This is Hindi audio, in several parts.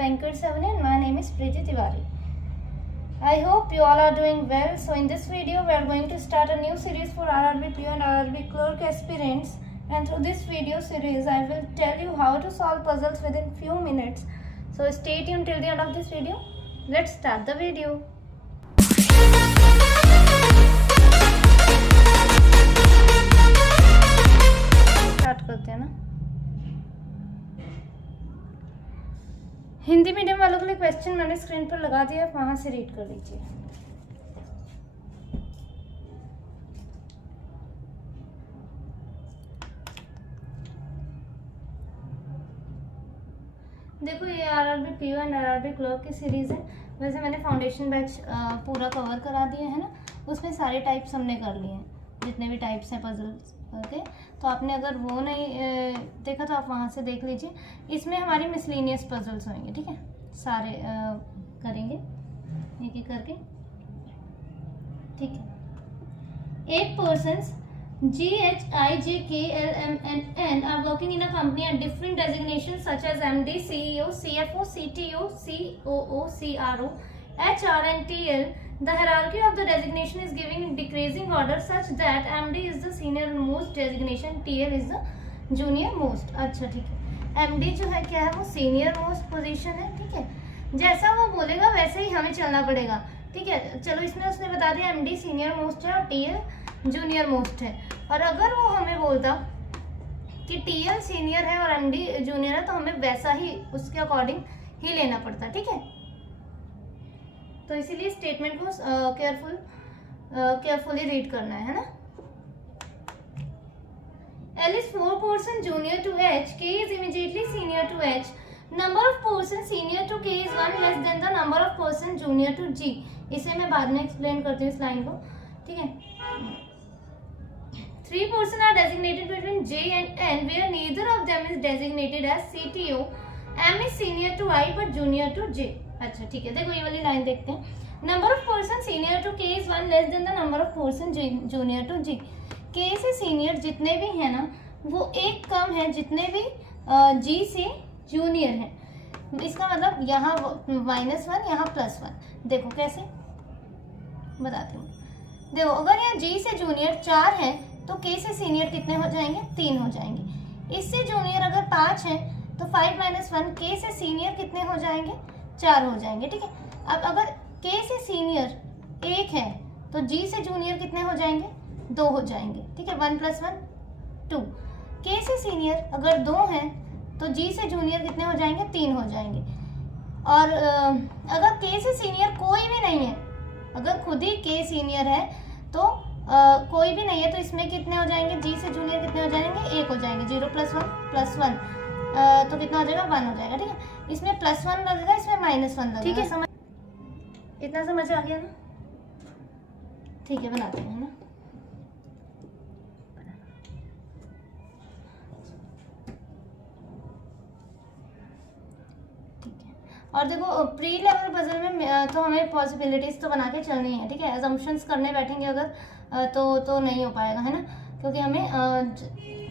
Venkat Savani and my name is Preeti Tiwari. I hope you all are doing well. So in this video we are going to start a new series for RRB PO and RRB clerk aspirants, and through this video series I will tell you how to solve puzzles within few minutes. So stay tuned till the end of this video. Let's start the video. Start करते हैं ना। हिंदी मीडियम वालों के लिए क्वेश्चन मैंने स्क्रीन पर लगा दिया, आप वहां से रीड कर लीजिए। देखो ये RRB PO and RRB clerk की सीरीज है। वैसे मैंने फाउंडेशन बैच पूरा कवर करा दिया है ना, उसमें सारे टाइप्स हमने कर लिए हैं, जितने भी टाइप्स हैं पजल्स के। तो आपने अगर वो नहीं देखा तो आप वहाँ से देख लीजिए। इसमें हमारी मिसलेनियस पजल्स होंगे, ठीक है, सारे करेंगे एक एक करके, ठीक है। एक persons GHIJKLMNN are working in a company at different designations such as MD, CEO, CFO, CTO, COO, CRO, HR and TL. The hierarchy of the designation is given in decreasing order such that MD is the senior most designation, TL is the junior most. अच्छा ठीक है, MD जो है क्या है, वो सीनियर मोस्ट पोजीशन है, ठीक है। जैसा वो बोलेगा वैसे ही हमें चलना पड़ेगा, ठीक है। चलो इसमें उसने बता दिया MD सीनियर मोस्ट है और TL जूनियर मोस्ट है, और अगर वो हमें बोलता कि TL सीनियर है और MD जूनियर है तो हमें वैसा ही उसके अकॉर्डिंग ही लेना पड़ता, ठीक है। तो इसीलिए स्टेटमेंट को केयरफुली रीड करना है ना। L is 4 person junior to H, K is immediately senior to H. Number of person senior to K is 1 less than the number of person junior to G. इसे मैं बाद में एक्सप्लेन करती हूँ इस लाइन को, ठीक है। 3 person are designated between J and N where neither of them is designated as CTO. M is senior to I but junior to J. अच्छा ठीक है, देखो ये वाली लाइन देखते हैं। Number of person senior to K is 1 less than the number of person junior to G. K से सीनियर जितने भी हैं ना वो एक कम है जितने भी G से जूनियर हैं। इसका मतलब यहाँ -1 यहाँ +1। देखो कैसे बताती हूँ। देखो अगर यहाँ G से जूनियर 4 है तो K से सीनियर कितने हो जाएंगे, 3 हो जाएंगे। इससे जूनियर अगर 5 है तो 5 - 1 K से सीनियर कितने हो जाएंगे, 4 हो जाएंगे, ठीक है। अब अगर K से सीनियर 1 है तो G से जूनियर कितने हो जाएंगे, 2 हो जाएंगे, ठीक है। 1 + 1 2। K से सीनियर अगर 2 है तो G से जूनियर कितने हो जाएंगे, 3 हो जाएंगे। और अगर K से सीनियर कोई भी नहीं है, अगर खुद ही K सीनियर है तो कोई भी नहीं है तो इसमें कितने हो जाएंगे, G से जूनियर कितने हो जाएंगे, 1 हो जाएंगे। 0 + 1 + 1 तो कितना हो जाएगा, 1 हो जाएगा, ठीक है। इसमें +1 लगेगा, इसमें -1 लगेगा, ठीक है। समझ, इतना समझ आ गया ना, ठीक है। बनाते हैं ना, ठीक है। और देखो प्री लेवल पजल में तो हमें पॉसिबिलिटीज तो बना के चलनी है, ठीक है। अजम्पशंस करने बैठेंगे अगर तो नहीं हो पाएगा, है ना, क्योंकि हमें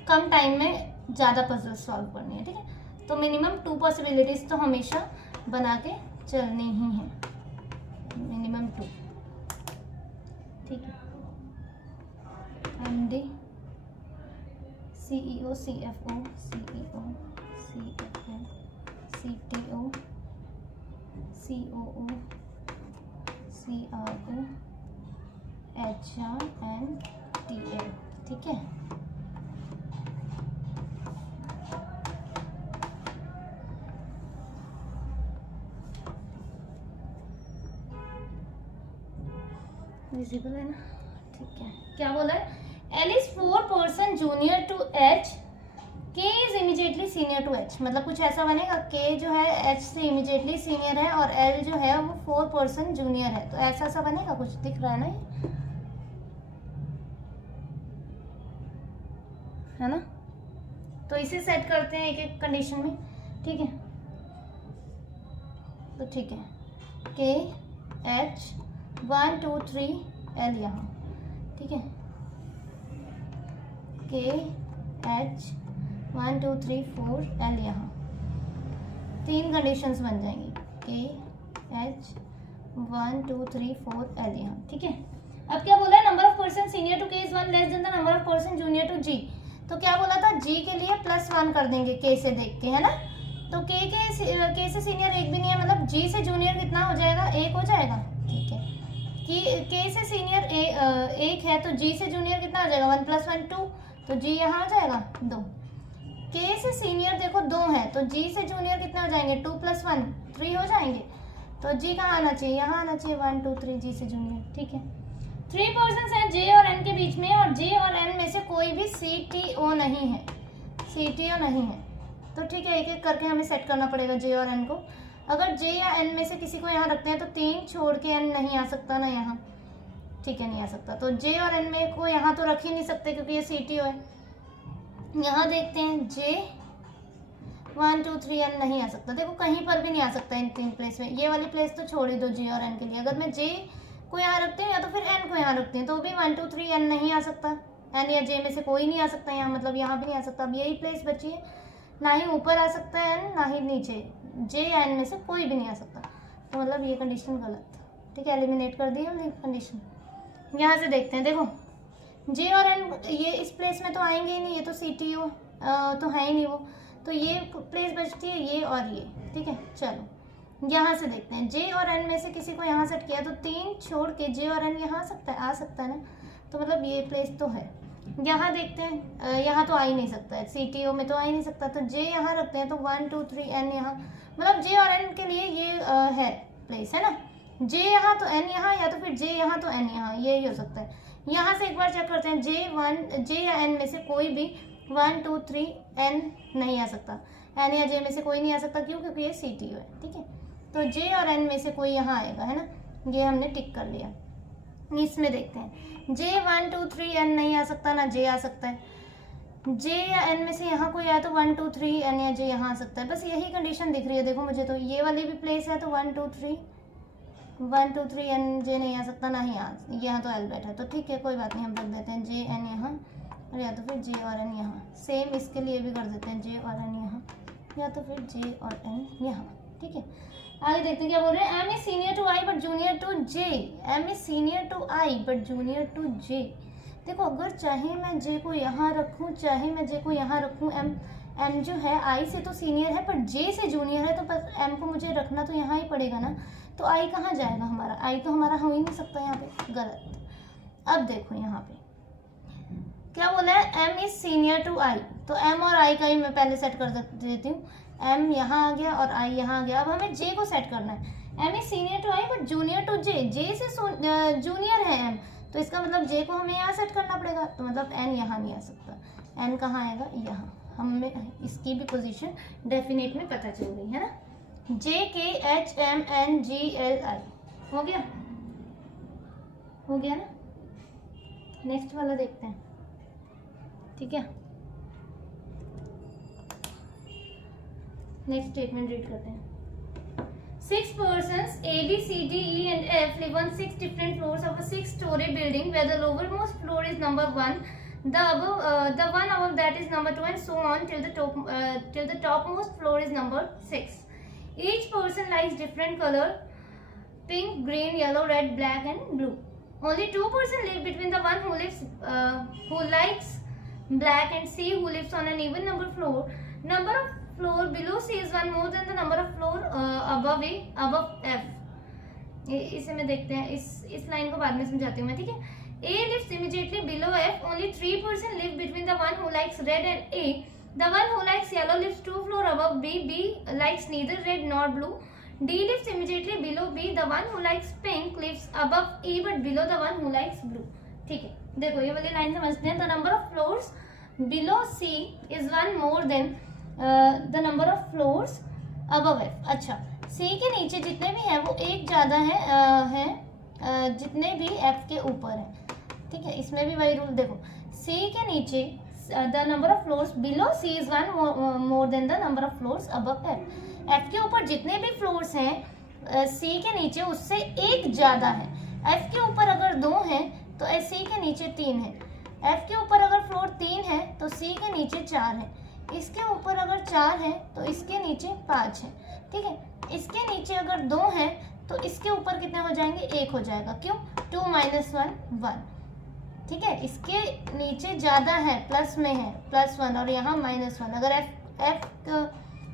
कम टाइम में ज़्यादा पजल सॉल्व करनी है, ठीक है। तो मिनिमम 2 पॉसिबिलिटीज तो हमेशा बना के चलनी ही है, मिनिमम 2, ठीक है। MD, CEO, CFO, CEO, CFO, CTO, COO, CRO, HR and TL, ठीक है। विजिबल है ना, ठीक है। क्या बोला है, L is 4 person junior to H, K is immediately senior to H। मतलब कुछ ऐसा बनेगा, K जो है H से इमीडिएटली सीनियर है और L जो है वो 4 person जूनियर है, तो ऐसा सा बनेगा, कुछ दिख रहा है ना, है ना। तो इसे सेट करते हैं एक एक कंडीशन में, ठीक है। तो ठीक है, K H 1 2 3 L यहाँ, ठीक है। K H 1 2 3 4 L यहाँ, 3 कंडीशंस बन जाएंगी के एच 1 2 3 4 एल यहाँ, ठीक है। अब क्या बोला है, number of person senior to K is 1 less than the number of person junior to G. तो क्या बोला था, जी के लिए +1 कर देंगे के से देख के, है ना। तो के से सीनियर एक भी नहीं है, मतलब जी से जूनियर कितना हो जाएगा, 1 हो जाएगा, ठीक है। कि के से सीनियर 1 है तो जी से जूनियर कितना हो जाएगा, 1 + 1 2, तो जी यहाँ आ जाएगा 2। के से सीनियर देखो 2 है तो जी से जूनियर कितना हो जाएंगे, 2 + 1 3 हो जाएंगे। तो जी कहाँ आना चाहिए, यहाँ आना चाहिए, 1 2 3 जी से जूनियर, ठीक है। 3 पर्सन्स हैं जे और एन के बीच में, और जे और एन में से कोई भी CTO नहीं है, CTO नहीं है। तो ठीक है, एक एक करके हमें सेट करना पड़ेगा जे और एन को। अगर जे या एन में से किसी को यहाँ रखते हैं तो 3 छोड़ के एन नहीं आ सकता ना यहाँ, ठीक है, नहीं आ सकता। तो जे और एन में को यहाँ तो रख ही नहीं सकते क्योंकि ये CTO है। यहाँ देखते हैं जे 1 2 3 एन नहीं आ सकता, देखो कहीं पर भी नहीं आ सकता इन 3 प्लेस में। ये वाली प्लेस तो छोड़ ही दो जे और एन के लिए। अगर मैं जे को यहाँ रखती हूँ या तो फिर एन को यहाँ रखती हूँ तो भी 1 2 3 एन नहीं आ सकता, एन या जे में से कोई नहीं आ सकता यहाँ, मतलब यहाँ भी नहीं आ सकता। अब यही प्लेस बची है, ना ही ऊपर आ सकता है एन, ना ही नीचे, जे या एन में से कोई भी नहीं आ सकता। तो मतलब ये कंडीशन गलत, ठीक है, एलिमिनेट कर दी हमने कंडीशन। यहाँ से देखते हैं, देखो जे और एन ये इस प्लेस में तो आएंगे ही नहीं, ये तो CTO तो है ही नहीं वो, तो ये प्लेस बचती है ये और ये, ठीक है। चलो यहाँ से देखते हैं, जे और एन में से किसी को यहाँ सेट किया तो 3 छोड़ के जे और एन यहाँ आ सकता है ना, तो मतलब ये प्लेस तो है। यहाँ देखते हैं, यहाँ तो आ ही नहीं सकता है, CTO में तो आ ही नहीं सकता, तो जे यहाँ रखते हैं तो 1 2 3 एन यहाँ, मतलब जे और एन के लिए ये है प्लेस, है ना। जे यहाँ तो एन यहाँ, या तो फिर जे यहाँ तो एन यहाँ, यही हो सकता है। यहाँ से एक बार चेक करते हैं, जे या एन में से कोई भी 1 2 3 एन नहीं आ सकता, एन या जे में से कोई नहीं आ सकता, क्यों, क्योंकि ये CTO है, ठीक है। तो जे और एन में से कोई यहाँ आएगा, है ना, ये हमने टिक कर लिया। इसमें देखते हैं, जे 1 2 3 एन नहीं आ सकता, ना जे आ सकता है। जे या एन में से यहाँ कोई आया तो 1 2 3 एन या जे यहाँ आ सकता है, बस यही कंडीशन दिख रही है। देखो मुझे तो ये वाली भी प्लेस है तो 1 2 3 एन जे नहीं आ सकता, ना ही यहाँ तो एल बैठा है, तो ठीक है, कोई बात नहीं, हम रख देते हैं जे एन यहाँ, और या तो फिर जे और एन यहाँ। सेम इसके लिए भी कर देते हैं, जे और एन यहाँ, या तो फिर जे और एन यहाँ, ठीक है। आगे देखते हैं क्या बोल रहे हैं, M is senior to I but junior to J. M is senior to I but junior to J. देखो अगर चाहे मैं जे को यहाँ रखूँ, चाहे मैं जे को यहाँ रखूँ, एम जो है आई से तो सीनियर है पर जे से जूनियर है, तो बस एम को मुझे रखना तो यहाँ ही पड़ेगा ना। तो आई कहाँ जाएगा हमारा, आई तो हमारा हो ही नहीं सकता यहाँ पे, गलत। अब देखो यहाँ पे क्या बोला है, एम इज सीनियर टू आई, तो एम और आई का ही मैं पहले सेट कर देती हूँ। एम यहाँ आ गया और आई यहाँ आ गया। अब हमें जे को सेट करना है। M is senior to I but junior to J, J से जूनियर है एम, तो इसका मतलब जे को हमें यहाँ सेट करना पड़ेगा, तो मतलब एन यहाँ नहीं आ सकता। एन कहाँ आएगा, यहाँ। हमें इसकी भी पोजीशन डेफिनेट में पता चल गई है ना। J K H M N G L I हो गया, हो गया ना। नेक्स्ट वाला देखते हैं, ठीक है। नेक्स्ट स्टेटमेंट रीड करते हैं। 6 persons A, B, C, D, E and F live on 6 different floors of a 6-story building where the lowermost floor is number 1, the one above that is number 2, and so on till the topmost floor is number 6. Each person likes different color: pink, green, yellow, red, black and blue. Only 2 persons live between the one who likes black and C who lives on an even number floor. Number of floor below C is 1 more than the number of floor above A above F. इसे में देखते हैं, इस लाइन को बाद में समझाती हूँ मैं, ठीक है। A lives immediately below F. Only 3 persons live between the one who likes red and A. The one who likes yellow lives 2 floor above B. B likes neither red nor blue. D lives immediately below B. The one who likes pink lives above E but below the one who likes blue. ठीक है, देखो ये वाली लाइन समझते हैं। The number of floors below C is 1 more than the number of floors above F. अच्छा, C के नीचे जितने भी हैं वो एक ज़्यादा है जितने भी F के ऊपर है, ठीक है। इसमें भी वही रूल देखो, C के नीचे the number of floors below C is 1 more than the number of floors above F. F के ऊपर जितने भी फ्लोर्स हैं C के नीचे उससे एक ज़्यादा है। F के ऊपर अगर 2 हैं तो C के नीचे 3 है। F के ऊपर अगर फ्लोर 3 है तो C के नीचे 4 है। इसके ऊपर अगर 4 है तो इसके नीचे 5 है, ठीक है। इसके नीचे अगर 2 है तो इसके ऊपर कितने हो जाएंगे, 1 हो जाएगा। क्यों, 2 - 1 1, ठीक है। इसके नीचे ज़्यादा है, प्लस में है +1 और यहाँ -1। अगर f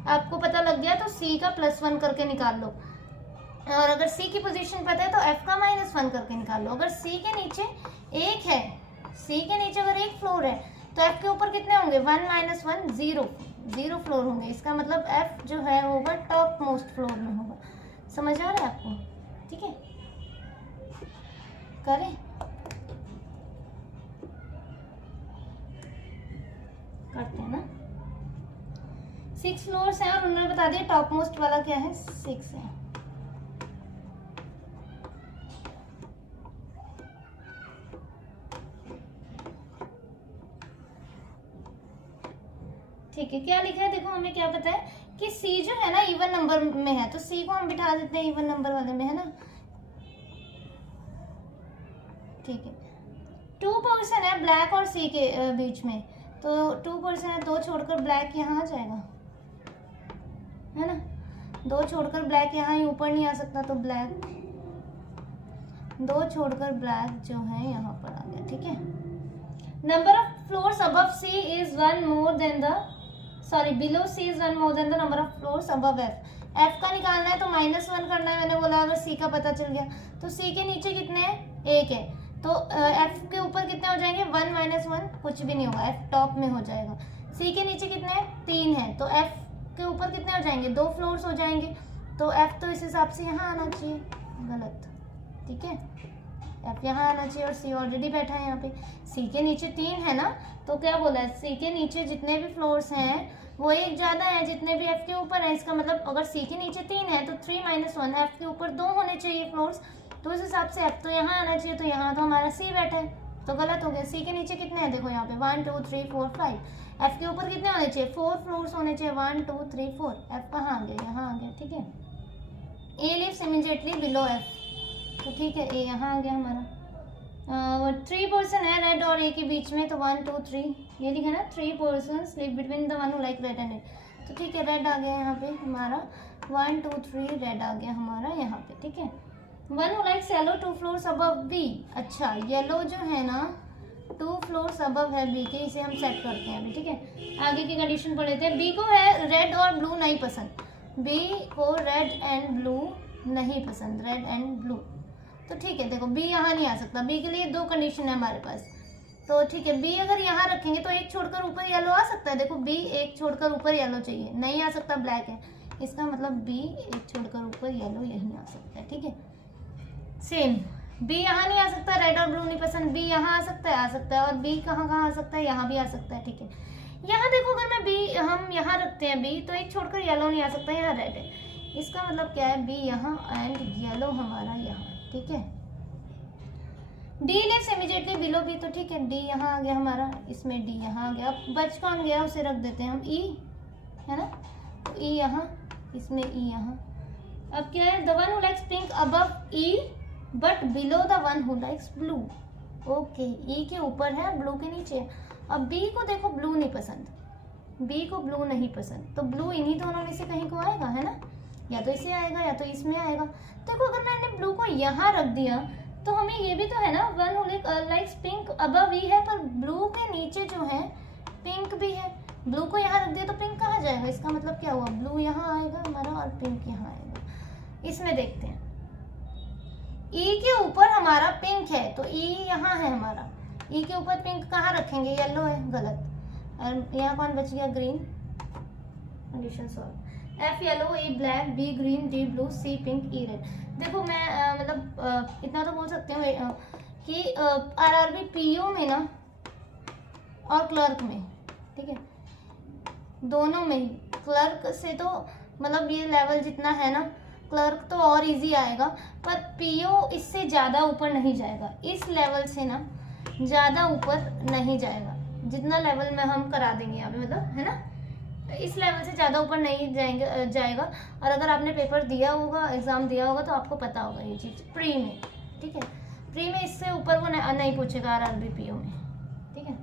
आपको पता लग गया तो c का +1 करके निकाल लो, और अगर c की पोजीशन पता है तो f का -1 करके निकाल लो। अगर c के नीचे 1 है, c के नीचे अगर 1 फ्लोर है तो f के ऊपर कितने होंगे, 1 - 1 0 फ्लोर होंगे। इसका मतलब f जो है होगा टॉप मोस्ट फ्लोर में होगा। समझ आ रहा है आपको, ठीक है। करें, करते हैं ना। 6 फ्लोर्स हैं और उन्होंने बता दिया टॉप मोस्ट वाला क्या है, 6 है। ठीक है, क्या लिखा है देखो, हमें क्या पता है कि C जो है ना इवन नंबर में है, तो C को हम बिठा देते हैं इवन नंबर वाले में, है ना। ठीक है, 2 पर्सन है ब्लैक और C के बीच में, तो 2 पर्सन है, 2 छोड़कर ब्लैक यहाँ आ जाएगा, है ना। 2 छोड़कर ब्लैक यहाँ ही ऊपर नहीं आ सकता, तो ब्लैक 2 छोड़कर ब्लैक जो है यहाँ पर आ गया, ठीक है। Number of floors above C is 1 more than the below C is 1 more than the number of floors above F। F का निकालना है तो -1 करना है, मैंने बोला अगर C का पता चल गया तो C के नीचे कितने हैं, 1 है, तो F के ऊपर कितने हो जाएंगे, 1 - 1 कुछ भी नहीं होगा, F टॉप में हो जाएगा। C के नीचे कितने हैं, 3 है, तो F के ऊपर कितने हो जाएंगे, 2 फ्लोर्स हो जाएंगे, तो F तो इस हिसाब से यहाँ आना चाहिए, गलत, ठीक है। F यहाँ आना चाहिए और C ऑलरेडी बैठा है यहाँ पे। C के नीचे 3 है ना, तो क्या बोला है, C के नीचे जितने भी फ्लोर्स हैं वो 1 ज़्यादा है जितने भी F के ऊपर है। इसका मतलब अगर C के नीचे 3 है तो 3 - 1, F के ऊपर 2 होने चाहिए फ्लोर्स, तो उस हिसाब से F तो यहाँ आना चाहिए, तो यहाँ तो हमारा C बैठा है, तो गलत हो गया। C के नीचे कितने हैं, देखो यहाँ पे 1 2 3 4 5, F के ऊपर कितने होने चाहिए, 4 फ्लोर्स होने चाहिए, 1 2 3 4, F कहाँ आ गया, यहाँ आ गया, ठीक है। A lives immediately below F, तो ठीक है, A यहाँ आ गया हमारा। 3 पर्सन है रेड और ए के बीच में, तो 1 2 3 ये लिखा ना, 3 person live between the one who like red and red, तो ठीक है, रेड आ गया यहाँ पे हमारा, 1 2 3 रेड आ गया हमारा यहाँ पे, ठीक है। 1 who likes yellow 2 floors above B. अच्छा, येलो जो है ना 2 फ्लोर्स अबव है बी के, इसे हम सेट करते हैं अभी, ठीक है। आगे की कंडीशन पढ़ लेते हैं। बी को है रेड और ब्लू नहीं पसंद, बी को रेड एंड ब्लू नहीं पसंद, रेड एंड ब्लू, तो ठीक है। देखो बी यहाँ नहीं आ सकता, बी के लिए 2 कंडीशन है हमारे पास, तो ठीक है। बी अगर यहाँ रखेंगे तो 1 छोड़कर ऊपर येलो आ सकता है, देखो बी 1 छोड़कर ऊपर येलो चाहिए, नहीं आ सकता, ब्लैक है, इसका मतलब बी 1 छोड़कर ऊपर येलो यहीं आ सकता है, ठीक है। सेम बी यहाँ नहीं आ सकता, रेड और ब्लू नहीं पसंद, बी यहाँ आ सकता है, और बी कहाँ कहाँ आ सकता है, यहाँ भी आ सकता है, ठीक है। यहाँ देखो अगर मैं बी हम यहाँ रखते हैं बी, तो 1 छोड़कर येलो नहीं आ सकता, यहाँ रेड है, इसका मतलब क्या है, बी यहाँ एंड येलो हमारा यहाँ, ठीक है। D lives immediately below B, तो ठीक है, डी यहाँ आ गया हमारा, इसमें डी यहाँ आ गया। अब बच कौन गया, उसे रख देते हैं हम ई, है ना, तो ई यहाँ, इसमें ई यहाँ। अब क्या है, the one who likes pink above E but below the one who likes blue. Okay, E के ऊपर है, ब्लू के नीचे है। अब बी को देखो ब्लू नहीं पसंद, बी को ब्लू नहीं पसंद, तो ब्लू इन्हीं दोनों में से कहीं को आएगा, है ना, या तो इसे आएगा या तो इसमें आएगा। देखो अगर मैंने ब्लू को यहाँ रख दिया तो हमें ये भी तो है ना, one who likes pink above E है, पर ब्लू के नीचे जो है पिंक भी है, ब्लू को यहाँ रख दिया तो पिंक कहाँ जाएगा, इसका मतलब क्या हुआ, ब्लू यहाँ आएगा हमारा और पिंक यहाँ आएगा। इसमें देखते हैं, ई के ऊपर हमारा पिंक है, तो ई यहाँ है हमारा, ई के ऊपर पिंक कहाँ रखेंगे, येलो है, गलत, और यहाँ कौन बच गया, green. Condition solve, F yellow, E black, B green, D blue, C pink, E red. देखो मैं मतलब इतना तो बोल सकते हो कि RRB PO में ना और क्लर्क में, ठीक है, दोनों में ही, क्लर्क से तो मतलब ये लेवल जितना है ना, क्लर्क तो और इजी आएगा, पर PO इससे ज़्यादा ऊपर नहीं जाएगा, इस लेवल से ना ज़्यादा ऊपर नहीं जाएगा, जितना लेवल में हम करा देंगे यहाँ पे, मतलब है ना, इस लेवल से ज़्यादा ऊपर नहीं जाएगा। और अगर आपने पेपर दिया होगा, एग्ज़ाम दिया होगा, तो आपको पता होगा ये चीज़ प्री में, ठीक है। प्री में इससे ऊपर वो नहीं पूछेगा RRB PO में, ठीक है,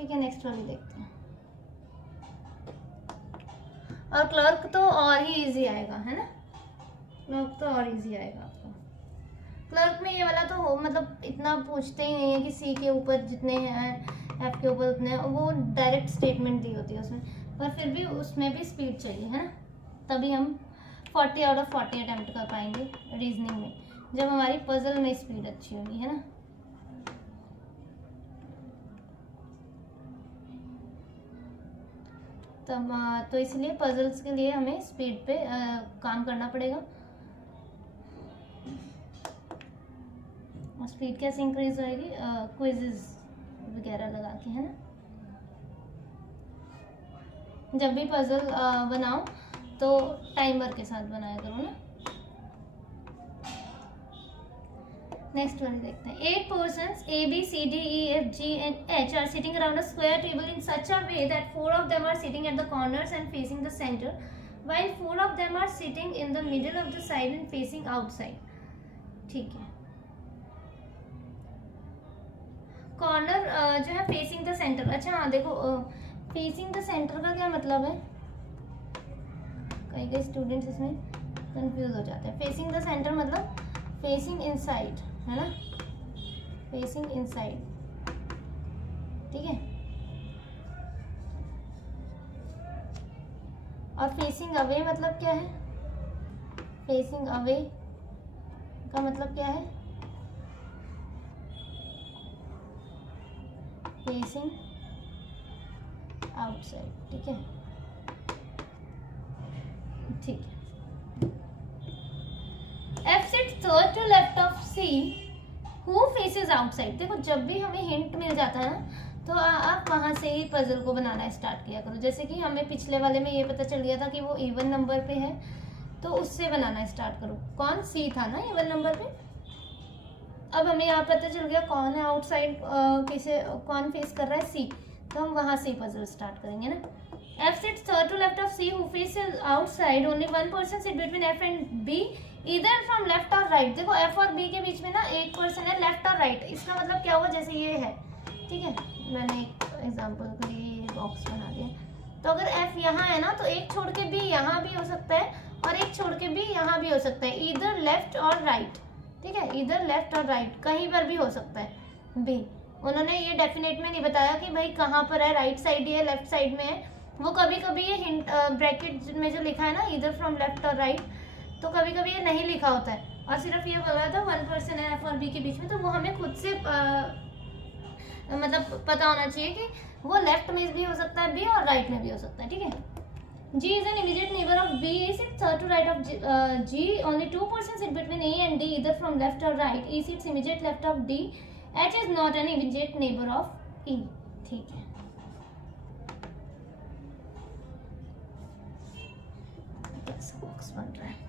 ठीक है, नेक्स्ट वाली देखते हैं। और क्लर्क तो और ही इजी आएगा, है ना, क्लर्क तो और इजी आएगा आपको। क्लर्क में ये वाला तो हो मतलब इतना पूछते ही नहीं है कि सी के ऊपर जितने हैं, एफ के ऊपर उतने हैं, वो डायरेक्ट स्टेटमेंट दी होती है उसमें, पर फिर भी उसमें भी स्पीड चाहिए, है ना, तभी हम 40 आउट ऑफ 40 अटेम्प्ट कर पाएंगे रीजनिंग में, जब हमारी पजल में स्पीड अच्छी होगी, है ना। तब तो इसलिए पजल्स के लिए हमें स्पीड पे काम करना पड़ेगा। स्पीड कैसे इंक्रीज होएगी, क्विज़ेस वगैरह लगा के, है ना। जब भी पजल बनाओ तो टाइमर के साथ बनाया करो ना। नेक्स्ट वाले देखते हैं। 8 persons A, B, C, D, E, F, G and H are sitting around a square table in such a way that 4 of them are sitting at the corners and facing the center, while 4 of them are sitting in the middle of the side and facing outside. ठीक है, कॉर्नर जो है फेसिंग द सेंटर। अच्छा हाँ देखो, फेसिंग द सेंटर का क्या मतलब है, कई स्टूडेंट्स इसमें कंफ्यूज हो जाते हैं। फेसिंग द सेंटर मतलब फेसिंग इनसाइड, है ना, फेसिंग इनसाइड, ठीक है। और फेसिंग अवे मतलब क्या है, फेसिंग अवे का मतलब क्या है, फेसिंग आउटसाइड, ठीक है, ठीक है। F sits third to left of C, who faces outside। देखो जब भी हमें हिंट मिल जाता है ना, तो आप वहां से ही पजल को बनाना स्टार्ट किया करो। जैसे कि हमें पिछले वाले में ये पता चल गया था कि वो इवन नंबर पे है, तो उससे बनाना स्टार्ट करो। कौन, C था ना इवन नंबर पे। अब हमें यहाँ पता चल गया कौन है आउटसाइड, किसे कौन फेस कर रहा है, C, तो हम वहां से पजल स्टार्ट करेंगे ना। F sits third to left of C, who faces outside. Only one person sit between F and B, either from left or right। देखो F और B के बीच में ना एक पर्सन है लेफ्ट और राइट। इसका मतलब क्या हुआ, जैसे ये है, ठीक है, मैंने एक एग्जांपल के लिए ये बॉक्स बना दिया। तो अगर F यहाँ है ना, तो एक छोड़ के B यहाँ भी हो सकता है और एक छोड़ के B यहाँ भी हो सकता है, इधर लेफ्ट और राइट, ठीक है, इधर लेफ्ट और राइट कहीं पर भी हो सकता है B। उन्होंने ये डेफिनेट में नहीं बताया कि भाई कहाँ पर है, राइट साइड या लेफ्ट साइड में है। वो कभी कभी ये हिंट ब्रैकेट में जो लिखा है ना, इधर फ्रॉम लेफ्ट और राइट, तो कभी कभी ये नहीं लिखा होता है और सिर्फ ये बोला था 1 पर्सन है F और B के बीच में। तो वो हमें खुद से मतलब पता होना चाहिए कि वो लेफ्ट में भी हो सकता है B और राइट में भी हो सकता है, ठीक है। G is an immediate neighbor of B, sits third to right of G. Only 2 persons sit between A and D, either from left or right. E sits immediate left of D. H is not an immediate neighbor of E, ठीक है। बॉक्स बन रहा है।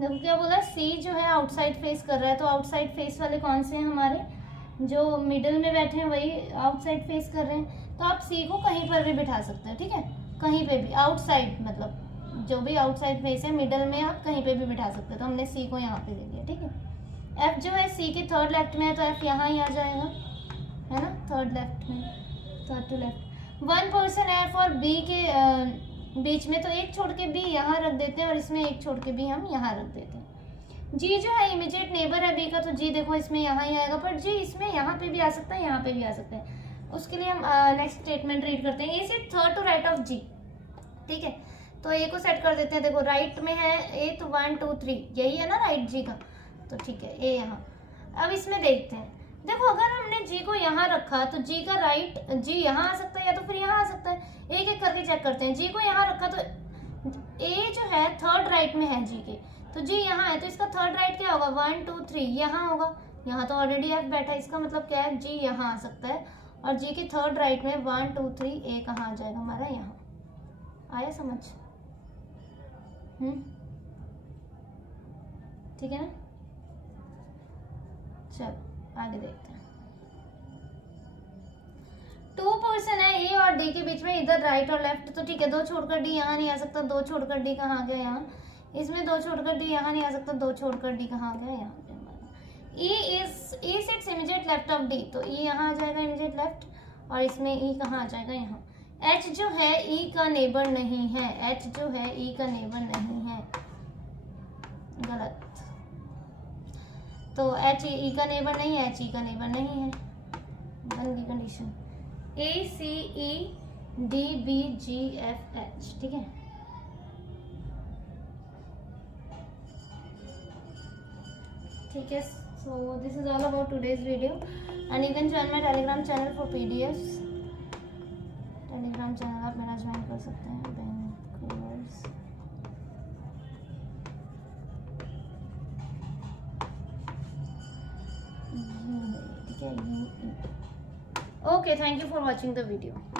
देखो क्या बोला, सी जो है आउटसाइड फेस कर रहा है, तो आउटसाइड फेस वाले कौन से हैं हमारे, जो मिडिल में बैठे हैं वही आउटसाइड फेस कर रहे हैं। तो आप सी को कहीं पर भी बिठा सकते हो, ठीक है, कहीं पे भी, आउटसाइड मतलब जो भी आउटसाइड फेस है मिडिल में आप कहीं पे भी बिठा सकते हो। तो हमने सी को यहाँ पे ले लिया, ठीक है। एफ जो है सी के थर्ड लेफ्ट में है, तो एफ यहाँ ही आ जाएगा, है ना, थर्ड लेफ्ट में, third to left. 1 person F और बी के बीच में, तो एक छोड़ के बी यहाँ रख देते हैं और इसमें एक छोड़ के बी हम यहाँ रख देते हैं। जी जो है इमीडिएट नेबर है बी का, तो जी देखो इसमें यहाँ ही आएगा, पर जी इसमें यहाँ पे भी आ सकता है, यहाँ पे भी आ सकता है। उसके लिए हम नेक्स्ट स्टेटमेंट रीड करते हैं। A sit third to right of G, ठीक है, तो ए को सेट कर देते हैं। देखो राइट में है ए, तो 1 2 3 यही है ना राइट जी का, तो ठीक है ए यहाँ। अब इसमें देखते हैं, देखो अगर हमने जी को यहाँ रखा तो जी का राइट, जी यहाँ आ सकता है या तो फिर यहाँ आ सकता है। एक एक करके चेक करते हैं। जी को यहाँ रखा तो ए जो है थर्ड राइट में है जी के, तो जी यहाँ है तो इसका थर्ड राइट क्या होगा, 1 2 3 यहाँ होगा। यहाँ तो ऑलरेडी एफ बैठा है, इसका मतलब क्या है, जी यहाँ आ सकता है। और जी के थर्ड राइट में 1 2 3 ए कहाँ आ जाएगा हमारा, यहाँ। आया समझ? ठीक है ना। चलो आगे देखते हैं। 2 पर्सन है ए और डी के बीच में, इधर राइट और लेफ्ट, तो ठीक है 2 छोड़कर डी यहाँ नहीं आ सकता, 2 छोड़कर डी कहाँ आ गया, यहाँ। इसमें 2 छोड़कर डी यहाँ नहीं आ सकता, 2 छोड़कर डी कहाँ आ गया, यहाँ। E sits immediate left of D, तो ई यहाँ आ जाएगा इमीडिएट लेफ्ट, और इसमें ई कहाँ आ जाएगा, यहाँ। एच जो है ई का नेबर नहीं है, एच जो है ई का नेबर नहीं है, गलत। तो एच ई का नेबर नहीं है, एच ई का नेबर नहीं है, बन गई कंडीशन। ए सी ई डी बी जी एफ एच, ठीक है। ठीक है, so this is all about today's video, and you can join my telegram channel for PDFs। Telegram channel आप मेरा ज्वाइन कर सकते हैं, बैंकर्स। ठीक है। Okay, thank you for watching the video.